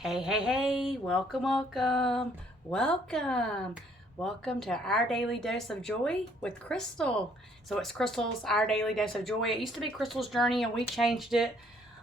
Hey, hey, hey, welcome, welcome, welcome. Welcome to Our Daily Dose of Joy with Crystal. So it's Crystal's Our Daily Dose of Joy. It used to be Crystal's Journey and we changed it.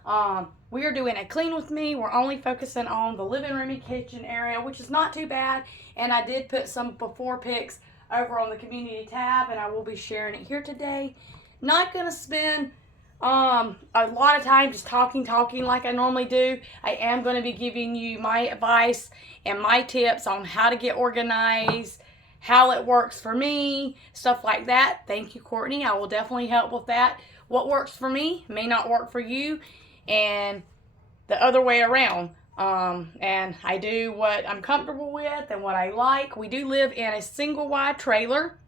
We are doing a clean with me. We're only focusing on the living room and kitchen area, which is not too bad. And I did put some before pics over on the community tab and I will be sharing it here today. Not going to spend a lot of time just talking like I normally do. I am going to be giving you my advice and my tips on how to get organized, how it works for me, stuff like that. Thank you, Courtney. I will definitely help with that. What works for me may not work for you, and the other way around. And I do what I'm comfortable with and what I like. We do live in a single wide trailer,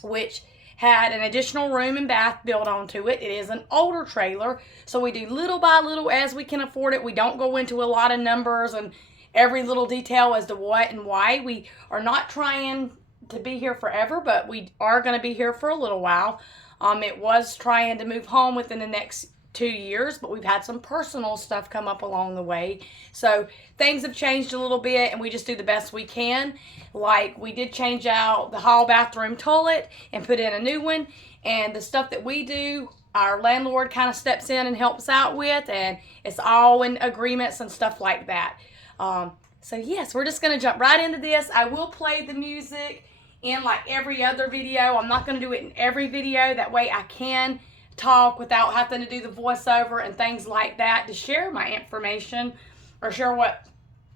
which had an additional room and bath built onto it. It is an older trailer, so we do little by little as we can afford it. We don't go into a lot of numbers and every little detail as to what and why. We are not trying to be here forever, but we are going to be here for a little while. It was trying to move home within the next 2 years, but we've had some personal stuff come up along the way. So things have changed a little bit and we just do the best we can. Like we did change out the hall bathroom toilet and put in a new one, and the stuff that we do, our landlord kind of steps in and helps out with, and it's all in agreements and stuff like that. So yes, we're just going to jump right into this. I will play the music in like every other video. I'm not going to do it in every video. That way I can talk without having to do the voiceover and things like that to share my information or share what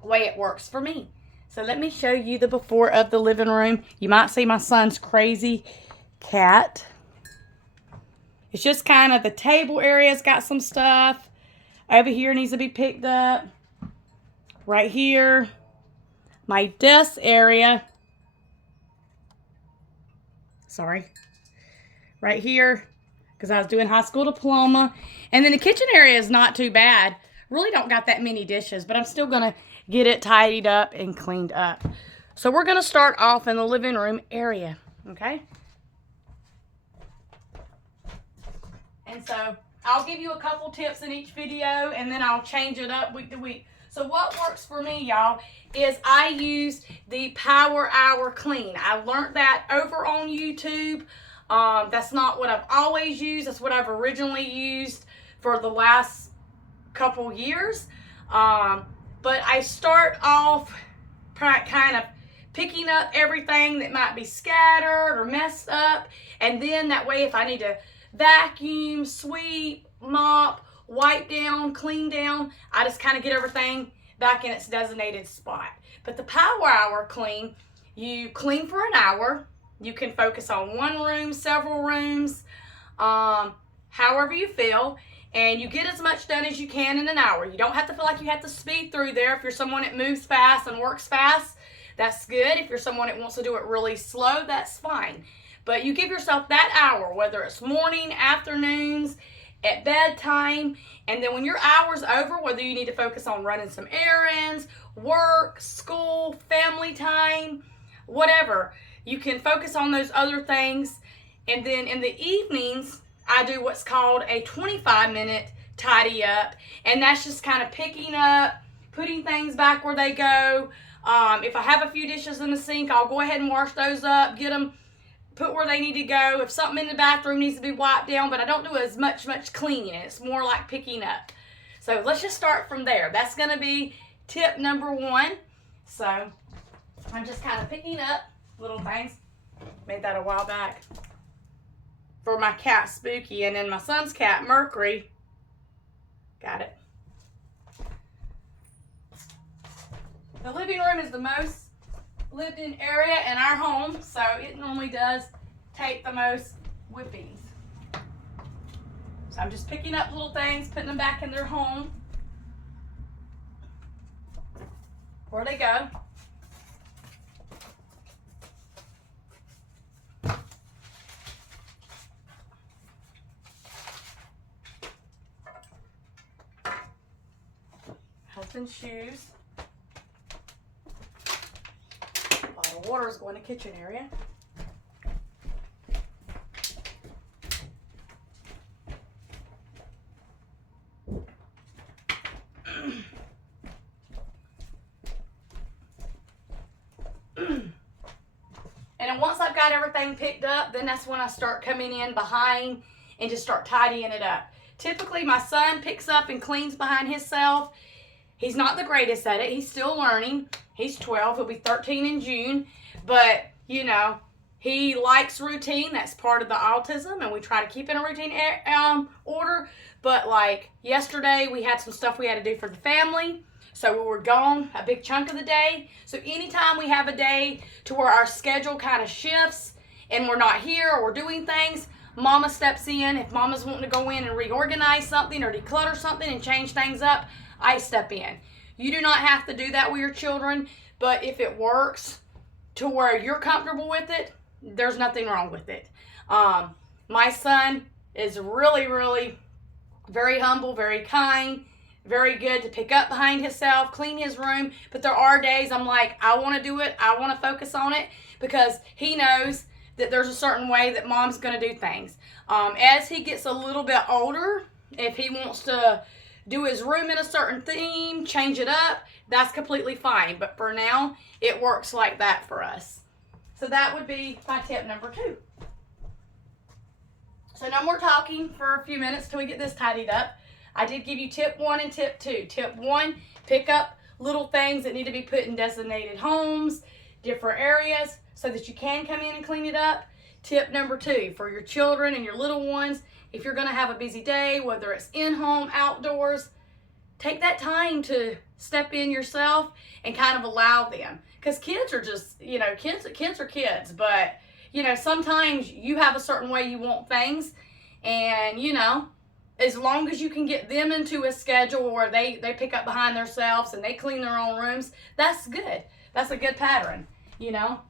way it works for me. So let me show you the before of the living room. You might see my son's crazy cat. It's just kind of the table area's got some stuff. Over here needs to be picked up. Right here, my desk area. Sorry. Right here, because I was doing high school diploma. And then the kitchen area is not too bad. Really don't got that many dishes, but I'm still going to get it tidied up and cleaned up. So we're going to start off in the living room area, okay? And so I'll give you a couple tips in each video, and then I'll change it up week to week. So what works for me, y'all, is I use the Power Hour Clean. I learned that over on YouTube. That's not what I've always used. That's what I've originally used for the last couple years. But I start off kind of picking up everything that might be scattered or messed up. And then that way, if I need to vacuum, sweep, mop, wipe down, clean down, I just kind of get everything back in its designated spot. But the Power Hour Clean, you clean for an hour. You can focus on one room, several rooms, however you feel, and you get as much done as you can in an hour. You don't have to feel like you have to speed through there. If you're someone that moves fast and works fast, that's good. If you're someone that wants to do it really slow, that's fine. But you give yourself that hour, whether it's morning, afternoons, at bedtime, and then when your hour's over, whether you need to focus on running some errands, work, school, family time, whatever, you can focus on those other things. And then in the evenings, I do what's called a 25-minute tidy up. And that's just kind of picking up, putting things back where they go. If I have a few dishes in the sink, I'll go ahead and wash those up, get them put where they need to go. If something in the bathroom needs to be wiped down, but I don't do as much cleaning. It's more like picking up. So let's just start from there. That's going to be tip number 1. So I'm just kind of picking up little things. Made that a while back for my cat Spooky, and then my son's cat Mercury. Got it. The living room is the most lived in area in our home, so it normally does take the most whippings. So I'm just picking up little things, putting them back in their home where they go. Husband's shoes. Bottle of water is going to kitchen area. once I've got everything picked up, then that's when I start coming in behind and just start tidying it up. Typically, my son picks up and cleans behind himself. He's not the greatest at it. He's still learning. He's 12. He'll be 13 in June. But, you know, he likes routine. That's part of the autism, and we try to keep in a routine order. But, like, yesterday, we had some stuff we had to do for the family. So we were gone a big chunk of the day. So anytime we have a day to where our schedule kind of shifts and we're not here or we're doing things, Mama steps in. If Mama's wanting to go in and reorganize something or declutter something and change things up, I step in. You do not have to do that with your children, but if it works to where you're comfortable with it, there's nothing wrong with it. My son is really, really very humble, very kind, very good to pick up behind himself, clean his room. But there are days I'm like, I want to do it. I want to focus on it because he knows that there's a certain way that Mom's going to do things. As he gets a little bit older, if he wants to do his room in a certain theme, change it up, that's completely fine. But for now, it works like that for us. So that would be my tip number 2. So no more talking for a few minutes till we get this tidied up. I did give you tip 1 and tip 2. Tip 1, pick up little things that need to be put in designated homes, different areas, so that you can come in and clean it up. Tip number 2, for your children and your little ones, if you're going to have a busy day, whether it's in-home, outdoors, take that time to step in yourself and kind of allow them. Because kids are just, you know, kids are kids. But, you know, sometimes you have a certain way you want things. And, you know, as long as you can get them into a schedule where they pick up behind themselves and they clean their own rooms, that's good. That's a good pattern, you know.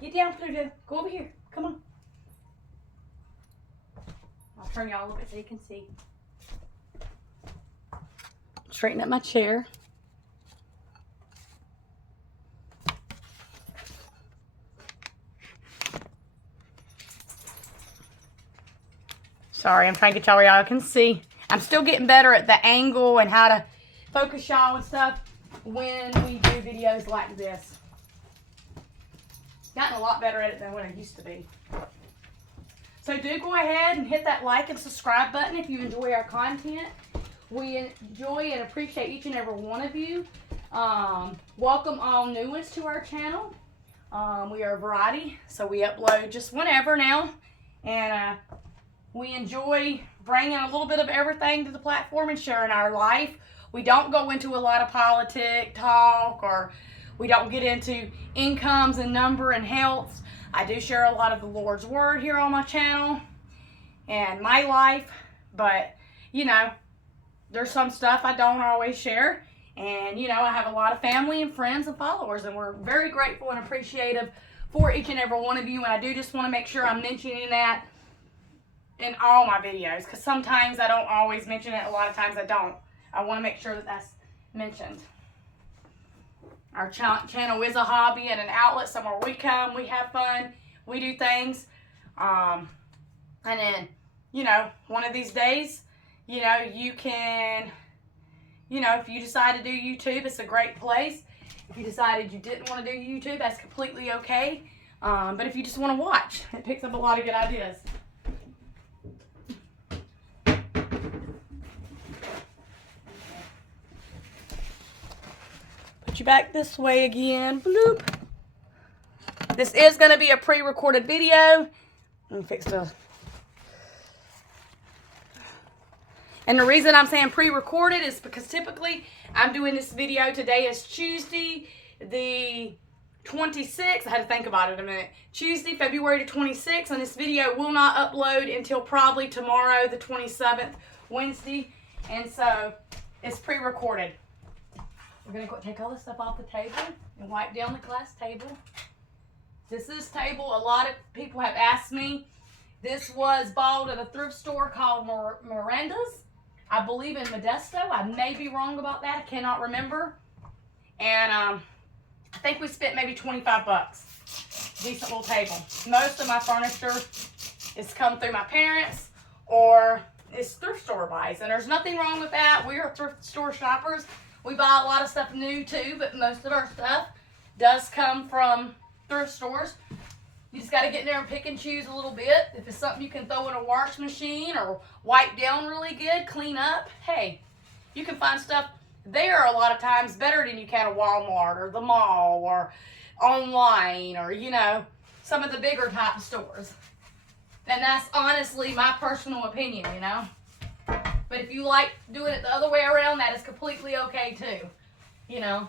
Get down, Pluto. Go over here. Come on. I'll turn y'all a little bit so you can see. Straighten up my chair. Sorry, I'm trying to get y'all where y'all can see. I'm still getting better at the angle and how to focus y'all and stuff when we do videos like this. Gotten a lot better at it than what I used to be. So do go ahead and hit that like and subscribe button if you enjoy our content. We enjoy and appreciate each and every one of you. Welcome all new ones to our channel. We are a variety, so we upload just whenever now. And we enjoy bringing a little bit of everything to the platform and sharing our life. We don't go into a lot of politic talk, or we don't get into incomes and number and health. I do share a lot of the Lord's Word here on my channel and my life, but, you know, there's some stuff I don't always share. And, you know, I have a lot of family and friends and followers, and we're very grateful and appreciative for each and every one of you. And I do just want to make sure I'm mentioning that in all my videos, because sometimes I don't always mention it. A lot of times I don't. I want to make sure that that's mentioned. Our channel is a hobby and an outlet, somewhere we come, we have fun, we do things. And then, you know, one of these days, you know, you can, you know, if you decide to do YouTube, it's a great place. If you decided you didn't want to do YouTube, that's completely okay. But if you just want to watch, it picks up a lot of good ideas. Put you back this way again. Bloop. This is going to be a pre-recorded video. Let me fix the... And the reason I'm saying pre-recorded is because typically I'm doing this video. Today is Tuesday, the 26th. I had to think about it a minute. Tuesday, February the 26th. And this video will not upload until probably tomorrow, the 27th, Wednesday. And so it's pre-recorded. We're going to go take all this stuff off the table and wipe down the glass table. This is table. A lot of people have asked me. This was bought at a thrift store called Miranda's. I believe in Modesto. I may be wrong about that. I cannot remember. And I think we spent maybe 25 bucks. Decent little table. Most of my furniture is come through my parents or it's thrift store buys. And there's nothing wrong with that. We are thrift store shoppers. We buy a lot of stuff new too, but most of our stuff does come from thrift stores. You just got to get in there and pick and choose a little bit. If it's something you can throw in a wash machine or wipe down really good, clean up, hey, you can find stuff there a lot of times better than you can at Walmart or the mall or online or, you know, some of the bigger type stores. And that's honestly my personal opinion, you know. But if you like doing it the other way around, that is completely okay too, you know.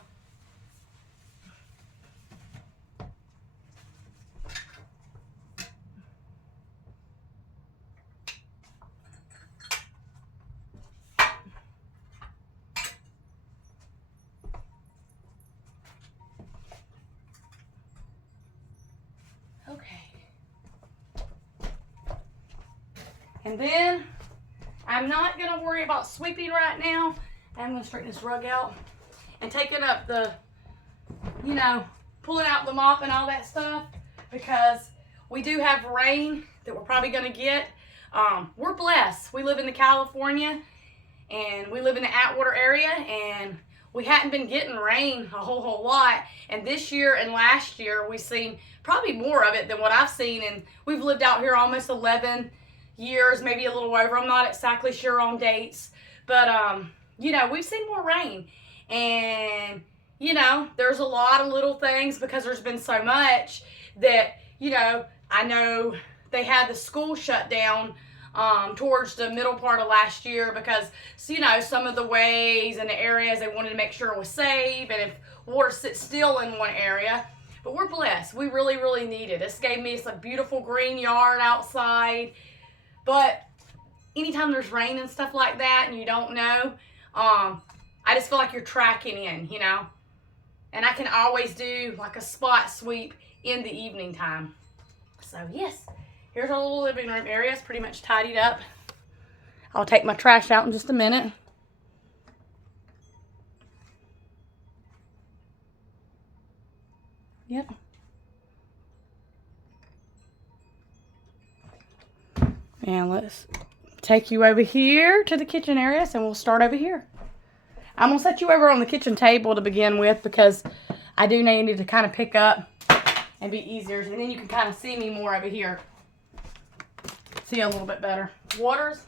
Okay. And then I'm not going to worry about sweeping right now. I'm going to straighten this rug out and taking up the, you know, pulling out the mop and all that stuff because we do have rain that we're probably going to get. We're blessed. We live in the California and we live in the Atwater area and we hadn't been getting rain a whole lot. And this year and last year we've seen probably more of it than what I've seen. And we've lived out here almost 11 years, maybe a little over. I'm not exactly sure on dates, but you know, we've seen more rain. And you know, there's a lot of little things because there's been so much that, you know, I know they had the school shut down towards the middle part of last year because, you know, some of the ways and the areas they wanted to make sure it was safe and if water sits still in one area. But we're blessed. We really, really need it. This gave me some beautiful green yard outside. But anytime there's rain and stuff like that and you don't know, I just feel like you're tracking in, you know. And I can always do like a spot sweep in the evening time. So yes, here's our little living room area. It's pretty much tidied up. I'll take my trash out in just a minute. Yep. And let's take you over here to the kitchen area, and we'll start over here. I'm going to set you over on the kitchen table to begin with because I do need it to kind of pick up and be easier. And then you can kind of see me more over here. See a little bit better. Waters.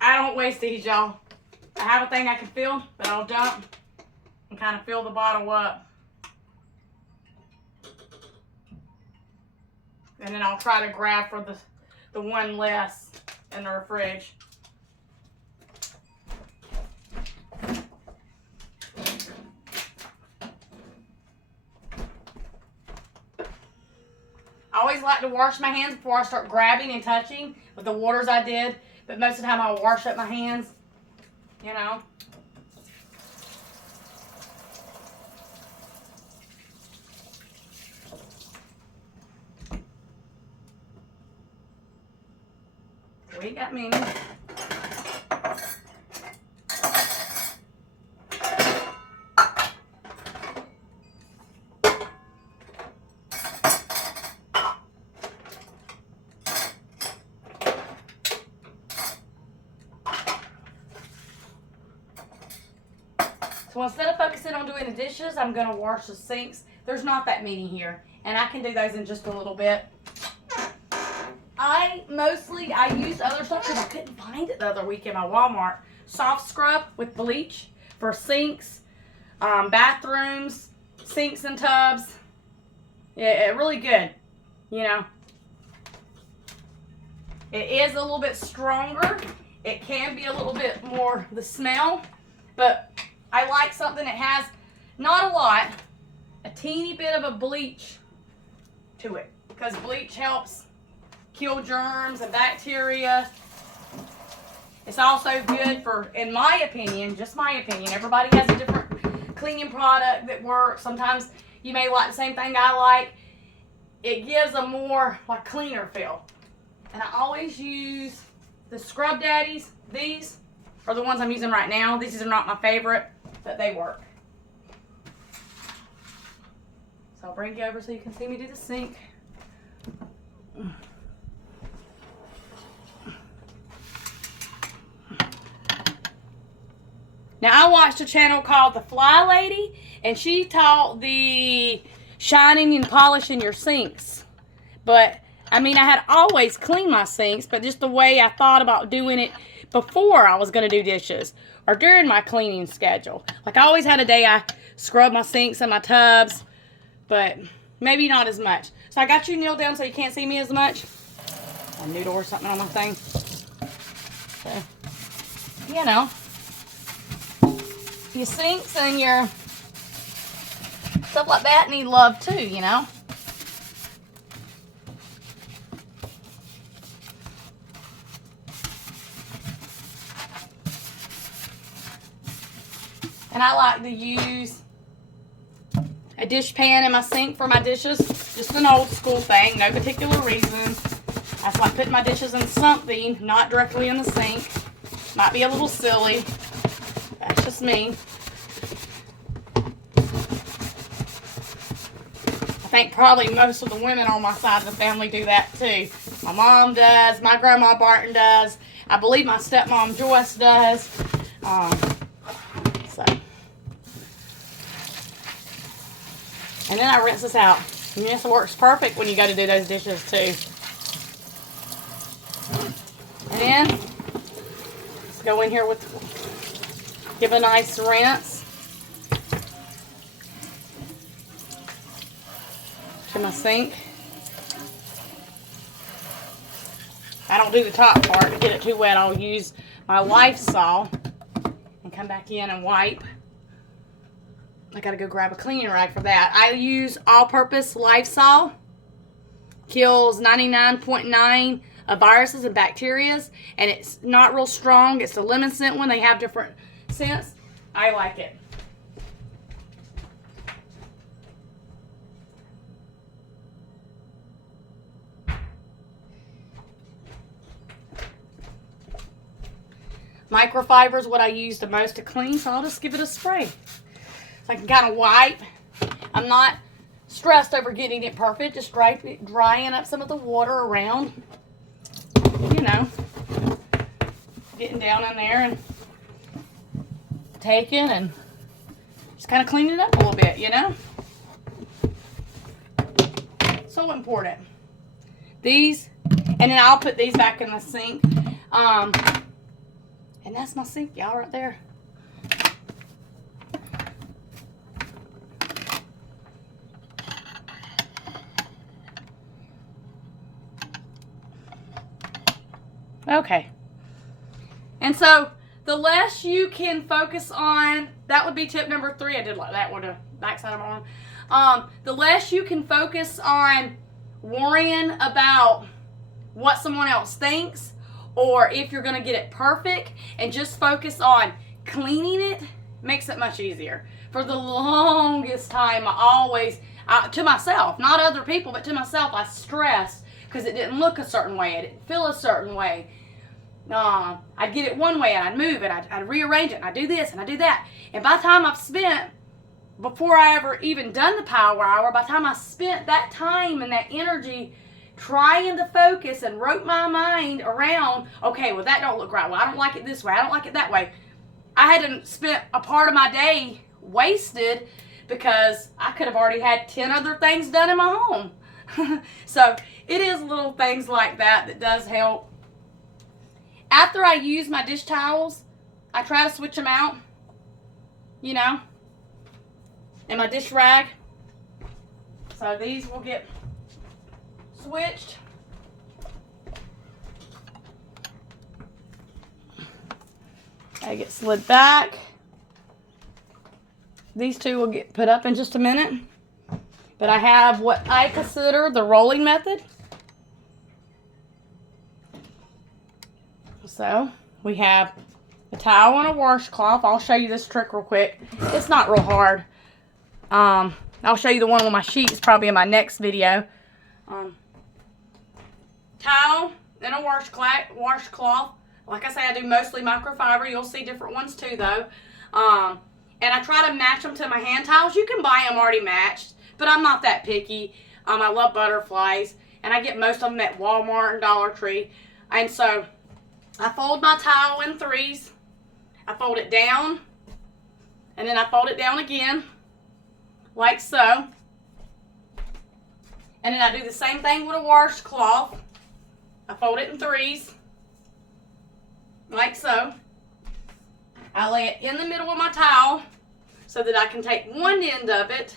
I don't waste these, y'all. I have a thing I can fill, but I'll dump and kind of fill the bottle up. And then I'll try to grab for the one less in the fridge. I always like to wash my hands before I start grabbing and touching with the waters I did. But most of the time I'll wash up my hands, you know. We got many. So instead of focusing on doing the dishes, I'm going to wash the sinks. There's not that many here, and I can do those in just a little bit. I used other stuff because I couldn't find it the other week in my Walmart. Soft scrub with bleach for sinks, bathrooms, sinks and tubs. Yeah, really good, you know. It is a little bit stronger. It can be a little bit more the smell, but I like something that has not a lot, a teeny bit of a bleach to it, because bleach helps kill germs and bacteria. It's also good for, in my opinion, just my opinion, everybody has a different cleaning product that works. Sometimes you may like the same thing I like. It gives a more like cleaner feel. And I always use the Scrub Daddies. These are the ones I'm using right now. These are not my favorite, but they work. So I'll bring you over so you can see me do the sink. Now I watched a channel called The Fly Lady, and she taught the shining and polishing your sinks. But I mean, I had always cleaned my sinks, but just the way I thought about doing it before I was going to do dishes or during my cleaning schedule. Like I always had a day I scrub my sinks and my tubs, but maybe not as much. So I got you kneeled down so you can't see me as much. A noodle or something on my thing. So, you know, your sinks and your stuff like that need love too, you know. And I like to use a dish pan in my sink for my dishes. Just an old school thing, no particular reason. I just like putting my dishes in something, not directly in the sink. Might be a little silly. That's just me. I think probably most of the women on my side of the family do that too. My mom does. My grandma Barton does. I believe my stepmom Joyce does. So. And then I rinse this out. And this works perfect when you go to do those dishes too. And then, let's go in here with, give a nice rinse to my sink. I don't do the top part to get it too wet. I'll use my Lifesaw and come back in and wipe. I gotta go grab a cleaning rag for that. I use all-purpose Lifesaw. Kills 99.9 of viruses and bacterias, and it's not real strong. It's the lemon scent one. They have different scents. I like it. Microfiber is what I use the most to clean, so I'll just give it a spray. So I can kind of wipe. I'm not stressed over getting it perfect. Just drying up some of the water around. You know, getting down in there and taking and just kind of cleaning it up a little bit, you know. So important. These, and then I'll put these back in the sink. And that's my sink, y'all, right there. Okay. And so the less you can focus on, that would be tip number 3. I did like that one, the backside of my arm. The less you can focus on worrying about what someone else thinks or if you're going to get it perfect, and just focus on cleaning it, makes it much easier. For the longest time, to myself, not other people, but to myself, I stressed because it didn't look a certain way. It didn't feel a certain way. I'd get it one way and I'd move it. I'd rearrange it and I'd do this and I'd do that. And by the time I've spent, before I ever even done the power hour, by the time I spent that time and that energy trying to focus and wrote my mind around, okay, well that don't look right. Well, I don't like it this way. I don't like it that way. I had to spend a part of my day wasted because I could have already had 10 other things done in my home. So it is little things like that that does help. After I use my dish towels, I try to switch them out, you know, and my dish rag. So these will get switched. They get slid back. These two will get put up in just a minute. But I have what I consider the rolling method. So we have a towel and a washcloth. I'll show you this trick real quick. It's not real hard. I'll show you the one on my sheets probably in my next video. Towel and a washcloth. Like I say, I do mostly microfiber. You'll see different ones too, though. And I try to match them to my hand towels. You can buy them already matched, but I'm not that picky. I love butterflies, and I get most of them at Walmart and Dollar Tree. And so I fold my towel in threes. I fold it down, and then I fold it down again, like so. And then I do the same thing with a washcloth. I fold it in threes, like so. I lay it in the middle of my towel so that I can take one end of it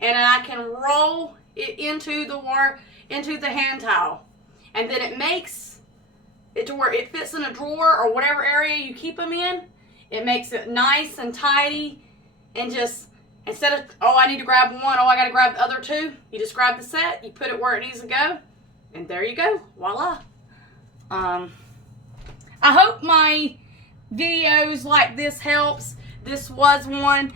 and then I can roll it into the hand towel. And then it makes it to where it fits in a drawer or whatever area you keep them in. It makes it nice and tidy, and just instead of, oh, I need to grab one, oh, I got to grab the other two, you just grab the set, you put it where it needs to go, and there you go. Voila. I hope my videos like this helps. This was one.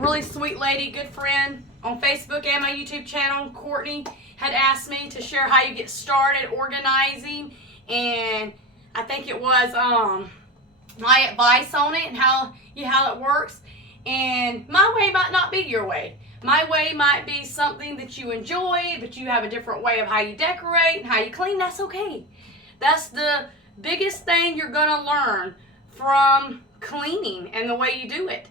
Really sweet lady, good friend on Facebook and my YouTube channel, Courtney, had asked me to share how you get started organizing, and I think it was my advice on it and how it works. And my way might not be your way. My way might be something that you enjoy, but you have a different way of how you decorate and how you clean. That's okay. That's the biggest thing you're going to learn from cleaning and the way you do it.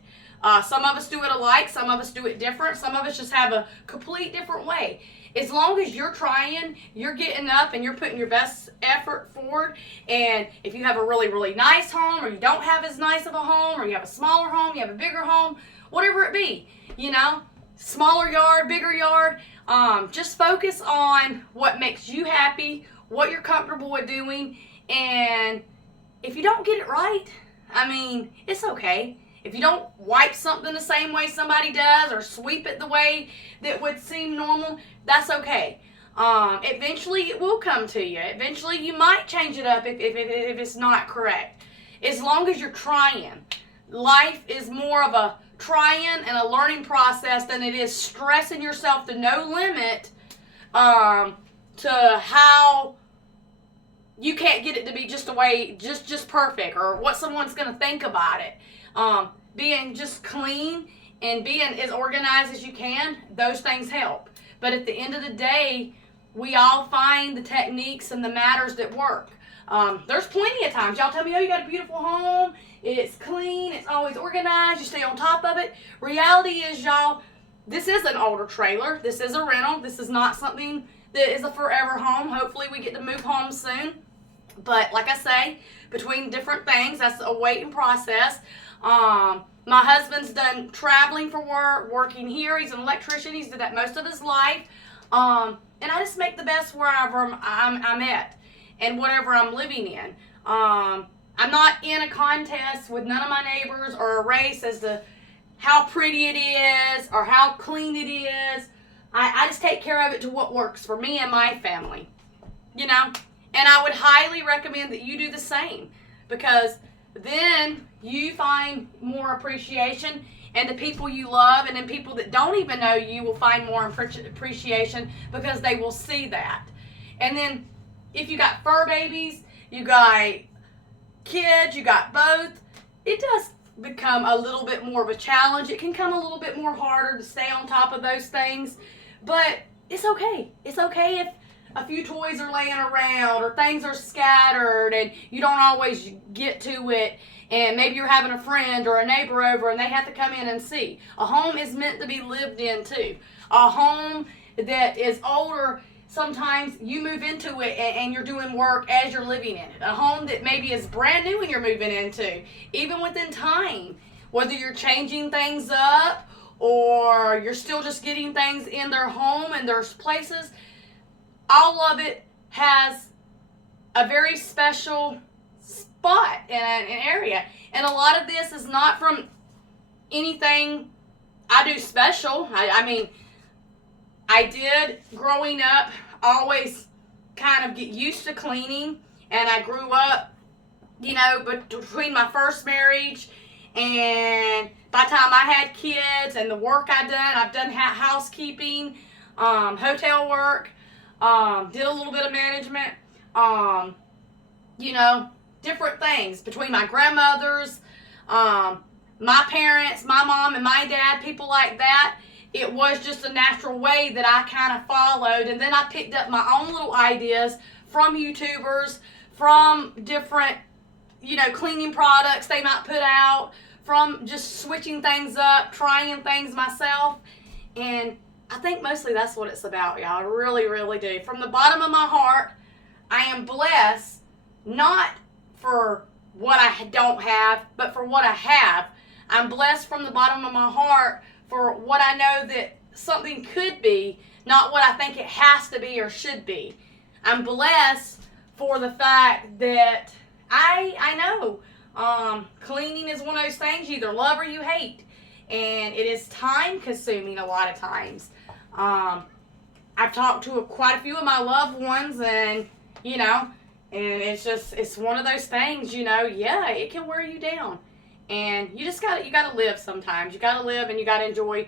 Some of us do it alike, some of us do it different, some of us just have a complete different way. As long as you're trying, you're getting up and you're putting your best effort forward. And if you have a really, really nice home, or you don't have as nice of a home, or you have a smaller home, you have a bigger home, whatever it be, you know, smaller yard, bigger yard, just focus on what makes you happy, what you're comfortable with doing. And if you don't get it right, I mean, it's okay. If you don't wipe something the same way somebody does, or sweep it the way that would seem normal, that's okay. Eventually it will come to you. Eventually you might change it up if it's not correct. As long as you're trying. Life is more of a trying and a learning process than it is stressing yourself to no limit to how you can't get it to be just a way, just perfect, or what someone's going to think about it. Being just clean and being as organized as you can, those things help. But at the end of the day, we all find the techniques and the matters that work. There's plenty of times y'all tell me, oh, you got a beautiful home, it's clean, it's always organized, you stay on top of it. Reality is, y'all, this is an older trailer. This is a rental. This is not something that is a forever home. Hopefully we get to move home soon. But like I say, between different things, that's a waiting process. My husband's done traveling for work, working here. He's an electrician. He's did that most of his life. And I just make the best wherever I'm at and whatever I'm living in. I'm not in a contest with none of my neighbors or a race as to how pretty it is or how clean it is. I just take care of it to what works for me and my family, you know. And I would highly recommend that you do the same, because then you find more appreciation, and the people you love and then people that don't even know you will find more appreciation because they will see that. And then if you got fur babies, you got kids, you got both, it does become a little bit more of a challenge. It can come a little bit more harder to stay on top of those things, but it's okay. It's okay if a few toys are laying around or things are scattered and you don't always get to it, and maybe you're having a friend or a neighbor over and they have to come in and see. A home is meant to be lived in too. A home that is older, sometimes you move into it and you're doing work as you're living in it. A home that maybe is brand new and you're moving into, even within time, whether you're changing things up or you're still just getting things in their home and there's places, all of it has a very special spot in an area. And a lot of this is not from anything I do special. I mean, I did, growing up, always kind of get used to cleaning. And I grew up, you know, between my first marriage and by the time I had kids and the work I've done housekeeping, hotel work, did a little bit of management, you know, different things between my grandmothers, my parents, my mom and my dad, people like that. It was just a natural way that I kind of followed, and then I picked up my own little ideas from YouTubers, from different, you know, cleaning products they might put out, from just switching things up, trying things myself. And I think mostly that's what it's about, y'all. I really, really do. From the bottom of my heart, I am blessed, not for what I don't have, but for what I have. I'm blessed from the bottom of my heart for what I know that something could be, not what I think it has to be or should be. I'm blessed for the fact that I know cleaning is one of those things you either love or you hate. And it is time consuming a lot of times. I've talked to quite a few of my loved ones, and, you know, and it's one of those things, you know, yeah, it can wear you down. And you gotta live sometimes. You gotta live and you gotta enjoy.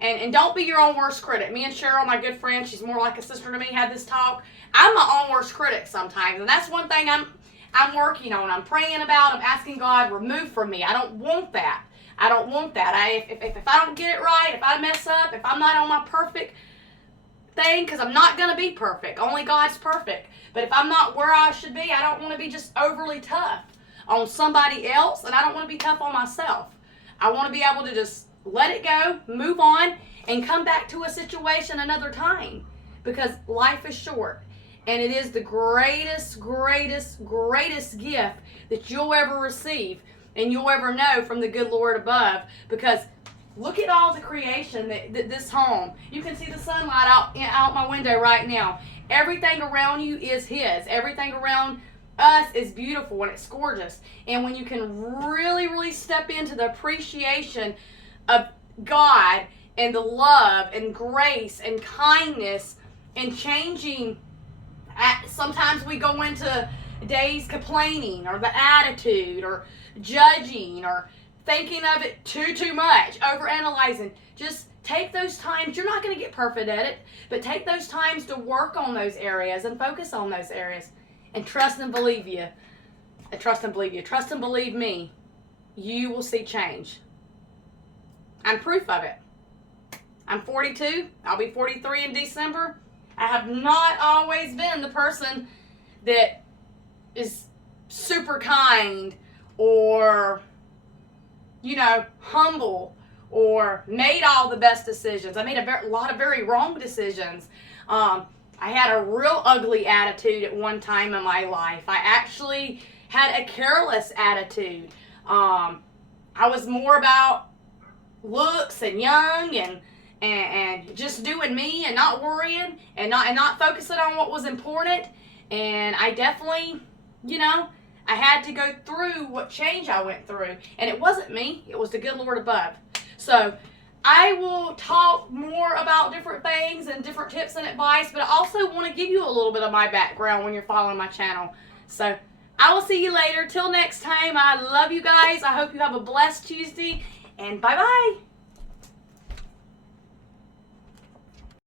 And don't be your own worst critic. Me and Cheryl, my good friend, she's more like a sister to me, had this talk. I'm my own worst critic sometimes. And that's one thing I'm working on. I'm praying about. I'm asking God, remove from me. I don't want that. I don't want that. If I don't get it right, if I mess up, if I'm not on my perfect thing, because I'm not going to be perfect. Only God's perfect. But if I'm not where I should be, I don't want to be just overly tough on somebody else, and I don't want to be tough on myself. I want to be able to just let it go, move on, and come back to a situation another time, because life is short. And it is the greatest, greatest, greatest gift that you'll ever receive and you'll ever know from the good Lord above. Because look at all the creation that this home. You can see the sunlight out my window right now. Everything around you is His. Everything around us is beautiful and it's gorgeous. And when you can really, really step into the appreciation of God and the love and grace and kindness and changing. Sometimes we go into days complaining or the attitude or judging or thinking of it too much, overanalyzing. Just take those times. You're not going to get perfect at it, but take those times to work on those areas and focus on those areas and trust and believe you. Trust and believe you. Trust and believe me. You will see change. I'm proof of it. I'm 42. I'll be 43 in December. I have not always been the person that is super kind or, you know, humble or made all the best decisions. I made a lot of very wrong decisions. I had a real ugly attitude at one time in my life. I actually had a careless attitude. I was more about looks and young and just doing me and not worrying and not focusing on what was important. And I definitely, you know, I had to go through what change I went through. And it wasn't me. It was the good Lord above. So I will talk more about different things and different tips and advice, but I also want to give you a little bit of my background when you're following my channel. So I will see you later. Till next time, I love you guys. I hope you have a blessed Tuesday, and bye-bye.